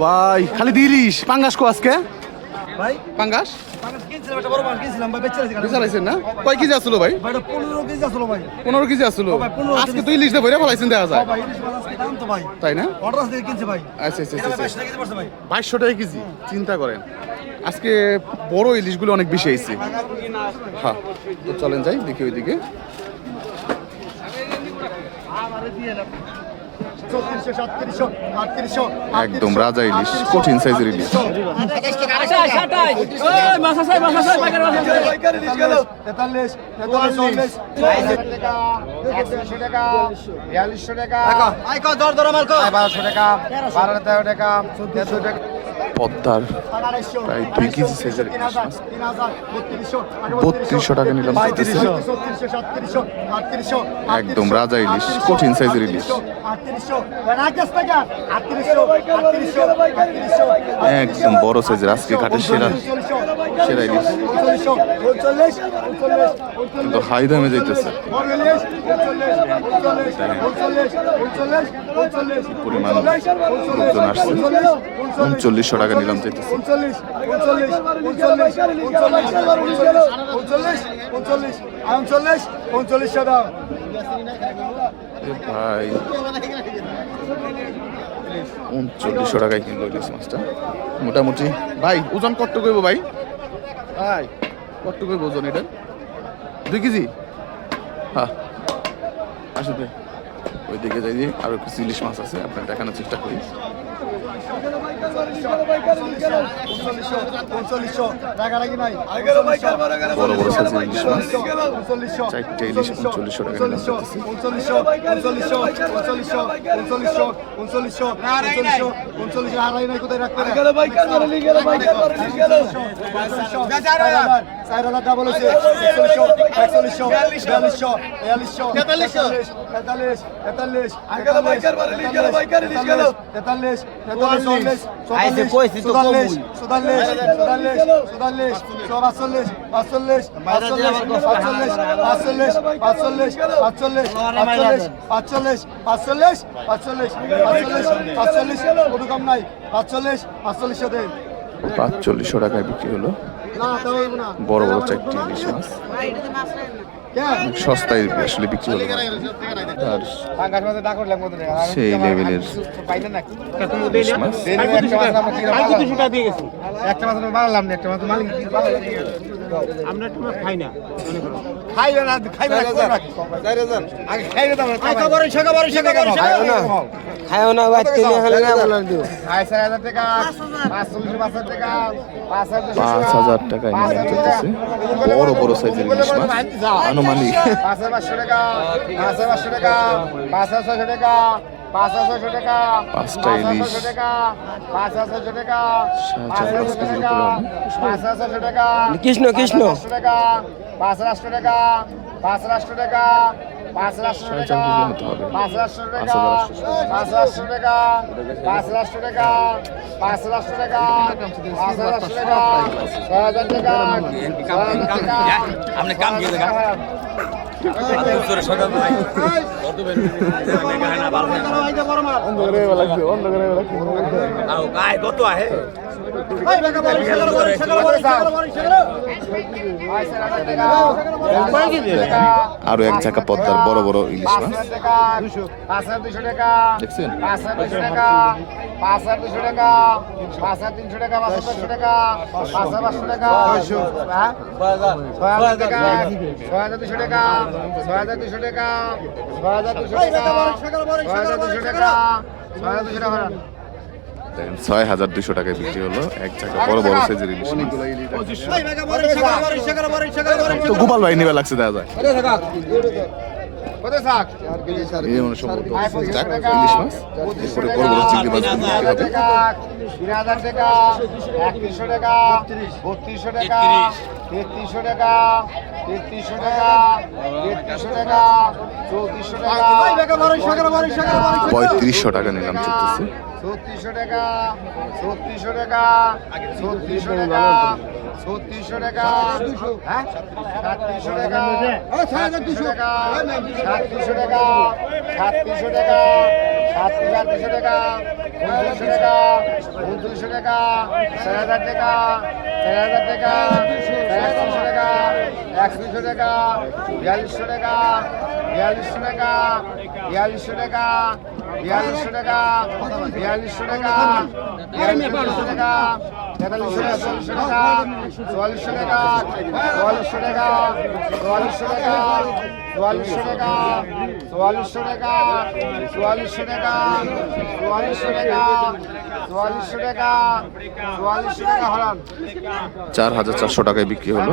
ভাই খালি দিলিস পাঙ্গাস কো আজকে? ভাই? পাঙ্গাস? কেজি আসলো ভাই? পনেরো কেজি আসলো আজকে তুই ইলিশ ভরে তাই না? আচ্ছা, আচ্ছা, আচ্ছা, বাইশশো টাকা কেজি চিন্তা আজকে ইলিশগুলো অনেক বেশি আইছে হ্যাঁ, চলেন যাই দেখি ওইদিকে। একদম রাজা ইলিশ কঠিন সাইজের ইলিশ। বিয়াল্লিশশো টাকা বারোশো টাকা বারো তেরো টাকা। তেরোশো টাকা। পদ্মার প্রায় দুই কেজি সাইজের বত্রিশশো টাকা নিলাম একদম রাজা ইলিশ, কঠিন সাইজের ইলিশ। একদম বড় সাইজের আজকে ঘাটের সেরা। সেরাই দিস। কিন্তু হাই দামে যাইতেছে। পরিমাণ আসছে। উনচল্লিশশো টাকা নিলাম যাইতেছে। ভাই, উনচল্লিশশো টাকায় কিনলো ইলিশ মাছটা। মোটামুটি। ভাই, ওজন কত করব ভাই? ভাই, কত করব ওজন এটা? দুই কেজি? হ্যাঁ। আসবে ওই দিকে যাই দিয়ে আরও কিছু ইলিশ মাছ আছে আপনার দেখানোর চেষ্টা করি। বড় বড় সাইজের ইলিশ মাছ চারটে ইলিশ উনচল্লিশশো টাকা চার হাজার ডাবল হয়েছে একচল্লিশশো একচল্লিশশো বিয়াল্লিশশো বিয়াল্লিশশো তেতাল্লিশশো তেতাল্লিশ তেতাল্লিশ তেতাল্লিশ তেতাল্লিশ তেতাল্লিশ তেতাল্লিশ আইসে কইছি তো কমুই 44 44 44 44 45 45 45 45 45 কোনো কম নাই 45 45 দেন পাঁচচল্লিশশো টাকায় বিক্রি হলো বড় বড় চারটি মাছ সস্তায় আসলে বিক্রি হলো আর সেই লেভেলের খাইও না বাচ্চা নিয়ে পাঁচ হাজার টাকা পাঁচ হাজার টাকা বড় বড় সাইজের ইলিশ মাছ আনুমানিক পাঁচটা ইলিশ কৃষ্ণ কৃষ্ণ পাঁচ রাষ্ট্র টাকা পাঁচ রাষ্ট্র টাকা সাড়ে চার কেজির মতো হবে। আপনি কাম দিয়ে অন্ধকারে লাগছে অন্ধকারে লাগছে কত আহে? আরও এক ঝাঁকা পদ্মার বড় বড় ইলিশ মাছ। দেখছেন? ছয় হাজার দুশো টাকা ছয় হাজার দুশো টাকায় বিক্রি হলো। এক ঝাঁকা বড় বড় সাইজের গোপাল ভাই নিবে লাগছে, দেখা একত্রিশশো টাকা বত্রিশশো টাকা তেত্রিশশো টাকা তেত্রিশশো টাকা টাকা চৌত্রিশশো টাকা পঁয়ত্রিশশো টাকা নিলাম চলতেছে। ছত্রিশশো টাকা ছত্রিশশো টাকা ছত্রিশশো টাকা ছত্রিশশো টাকা হ্যাঁ? সাতত্রিশশো টাকা সাতত্রিশশো টাকা সাতত্রিশশো টাকা সাতত্রিশশো টাকা সাতত্রিশ আটত্রিশশো টাকা উনত্রিশশো টাকা উনত্রিশশো টাকা, চার হাজার টাকা, চার হাজার টাকা, একশো টাকা একশো টাকা, বিয়াল্লিশশো টাকা বিয়াল্লিশশো টাকা বিয়াল্লিশশো টাকা বিয়াল্লিশশো টাকা বিয়াল্লিশশো টাকা বিয়াল্লিশশো টাকা, তেতাল্লিশশো টাকা চুয়াল্লিশশো টাকা চুয়াল্লিশশো টাকা চুয়াল্লিশশো টাকা চুয়াল্লিশশো টাকা চুয়াল্লিশশো টাকা চুয়াল্লিশশো টাকা চুয়াল্লিশশো টাকা চুয়াল্লিশশো টাকা চুয়াল্লিশশো টাকা চার হাজার চারশো টাকায় বিক্রি হলো।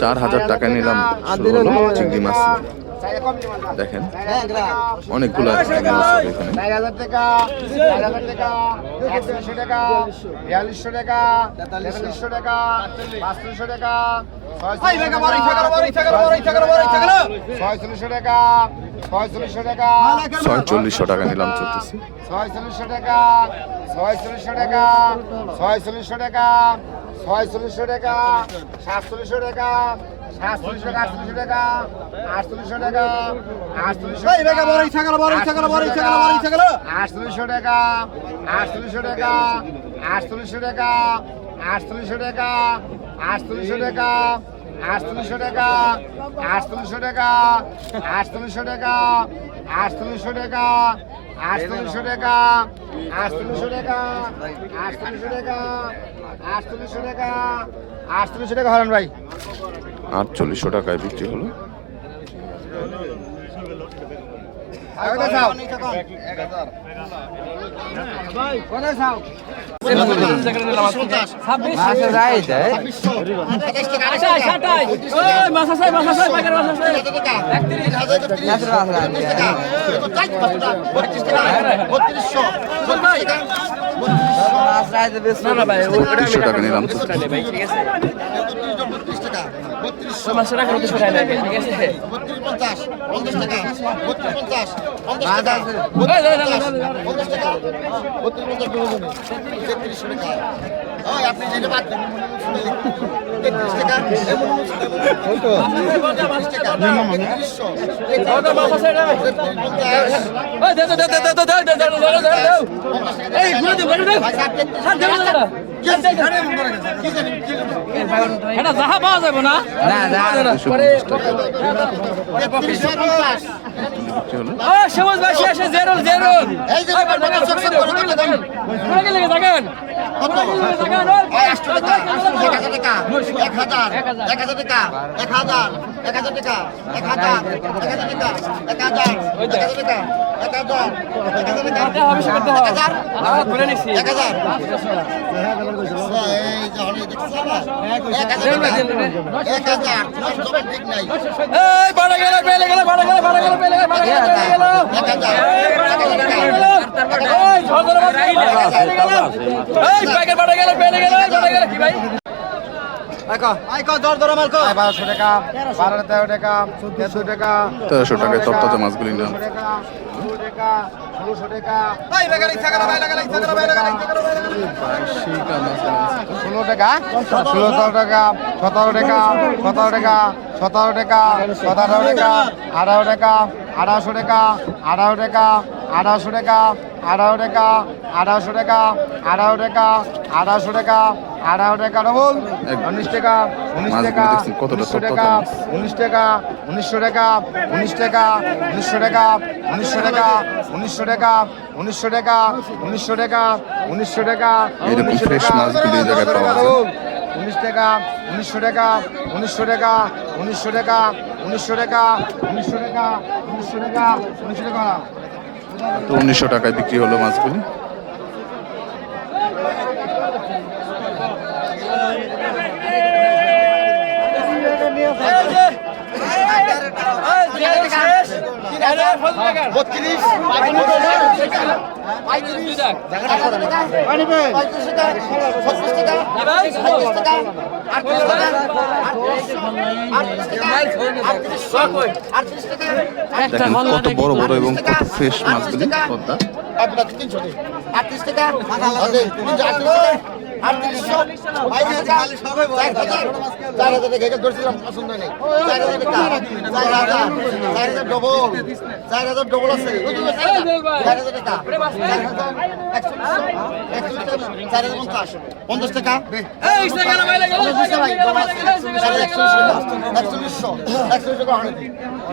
চার হাজার টাকা নিলাম চিংড়ি মাছ দেখেন অনেকগুলো মাছ হবে এখানে। টাকা বিয়াল্লিশশো টাকা তেতাল্লিশশো টাকা পাঁচত্রিশশো টাকা ছয়চল্লিশশো টাকা ছয়চল্লিশশো টাকা ছয়চল্লিশশো টাকা নিলাম চলতেছে। ছয়চল্লিশশো টাকা ছয়চল্লিশশো টাকা ছয়চল্লিশশো টাকা ছয়চল্লিশশো টাকা সাতচল্লিশশো টাকা সাতচল্লিশশো টাকা আটচল্লিশশো টাকা আটচল্লিশশো টাকা আটচল্লিশশো টাকা আটচল্লিশশো টাকা আটচল্লিশশো টাকা আটচল্লিশশো টাকা আটচল্লিশশো টাকা আটচল্লিশশো টাকা আটচল্লিশশো টাকা আটচল্লিশশো টাকা আটচল্লিশশো টাকা আটচল্লিশশো টাকা আটচল্লিশশো টাকা আটচল্লিশশো টাকা আটচল্লিশশো টাকা আটচল্লিশশো টাকা হরেন ভাই। আটচল্লিশশো টাকায় বিক্রি হলো। টাকা নিলাম ঠিক আছে ওই মাছটা কোনো কিছু খায় না ঠিক আছে। আপনি যেটা বাদ তেত্রিশ টাকা পঞ্চাশ পাওয়া যাবে না ও সবুজ বাসী আসে জেরুল জেরুল এই কত? একশো টাকা, এক হাজার টাকা, এক হাজার, এক হাজার টাকা, এক হাজার, এক হাজার টাকা, এক হাজার, এক হাজার টাকা, এক হাজার, এক হাজার টাকা, এক হাজার, এক হাজার টাকা, এক হাজার, এক হাজার। এক হাজার ঠিক নাই। বাড়া গেল পেলে গেল বাড়া গেল বাড়া গেল পেলে গেল বাড়া গেল এক হাজার, এক হাজার টাকা, তেরোশো টাকা তত্ত্ব মাছগুলি নিলাম। ষোলো টাকা ষোলো টাকা সতেরো টাকা সতেরো টাকা সতেরো টাকা সতেরো টাকা আঠারো টাকা আঠারোশো টাকা আঠারো টাকা আঠারোশো টাকা আঠারো টাকা আঠারোশো টাকা আঠারো টাকা আঠারোশো টাকা আঠারো টাকা ডবল উনিশ টাকা উনিশ টাকা উনিশশো টাকা। উনিশ টাকা উনিশশো টাকা উনিশ টাকা উনিশশো টাকা উনিশশো টাকা উনিশশো টাকা উনিশশো টাকা উনিশশো টাকা উনিশশো টাকা উনিশশো টাকা। উনিশ টাকা উনিশশো টাকা উনিশশো টাকা উনিশশো টাকা উনিশশো টাকা উনিশশো টাকা উনিশশো টাকা উনিশশো টাকা তো উনিশশো টাকায় বিক্রি হলো মাছগুলি। পঁয়ত্রিশ। টাকা। দেখেন কত বড় বড় এবং কত ফ্রেশ মাছগুলি পদ্মা। আটত্রিশ টাকা পঞ্চাশ। পঞ্চাশ টাকা?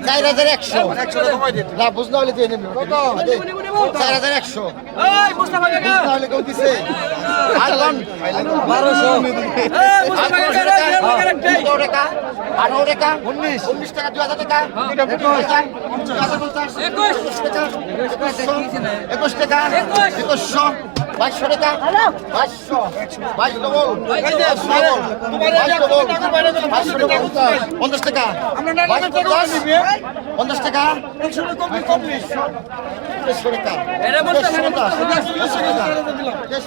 চার হাজার একশো। না বুঝতে হলে দিয়ে নেবেন চার হাজার একশো। তাহলে কেউ দিছে। আঠারো টাকা আঠারো টাকা উনিশ উনিশ টাকা দুই হাজার টাকা একুশ টাকা। একুশশো বাইশশো টাকা বাইশশো বাইশ ডবল বাইশ ডবল পঞ্চাশ টাকা পঞ্চাশ টাকা। পঞ্চাশ টাকা।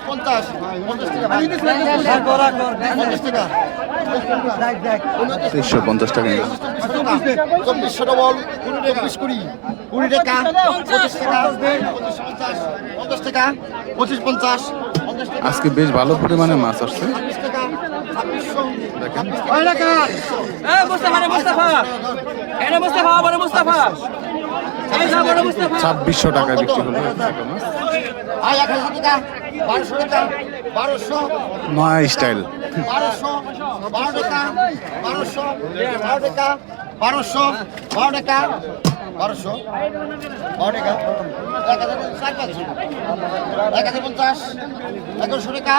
পঞ্চাশ। পঞ্চাশ টাকা। পঞ্চাশ চব্বিশশো ডবল চব্বিশ কুড়ি। কুড়ি টাকা পঁচিশ টাকা। পঞ্চাশ টাকা। পঁচিশ পঞ্চাশ। আজকে বেশ ভালো পরিমাণে মাছ আসছে। ছাব্বিশশো টাকা বিক্রি হলো নয় স্টাইল। বারোশো। বারো টাকা। বারোশো। বারো টাকা। বারোশো টাকা বারোশো এক হাজার চার পাঁচশো এক হাজার পঞ্চাশ এগারোশো টাকা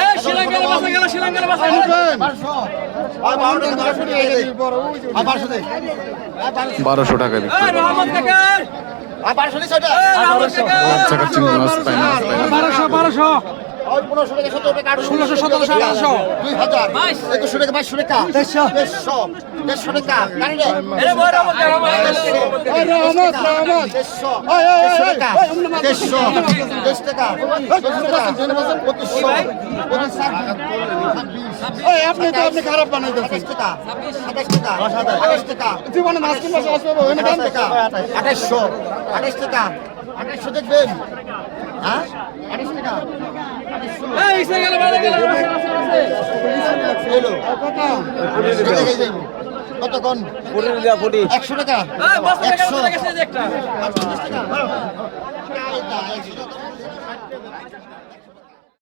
এই শ্রীলঙ্কার বাসা গেল শ্রীলঙ্কার বাসা বারোশো টাকা বারোশো টাকা দে আর বারোশো। ষোলোশো, সতেরোশো, আঠারোশো। দুই হাজার একুশশো টাকা বাইশশো টাকা। দেড়শো। দেড়শো। দেড়শো টাকা। দেড়শো। দেড়শো টাকা। আপনি তো আপনি খারাপ বানাইতেছেন আঠাশ টাকা। আঠাশ টাকা। আঠাশ টাকা। কিনবা সাহস পাবো ওই আঠাশ টাকা। আঠাশশো আঠাশ টাকা। আঠাশশো দেখবেন হ্যাঁ আঠাশ টাকা। কতক্ষণ একশো টাকা। একশো টাকা।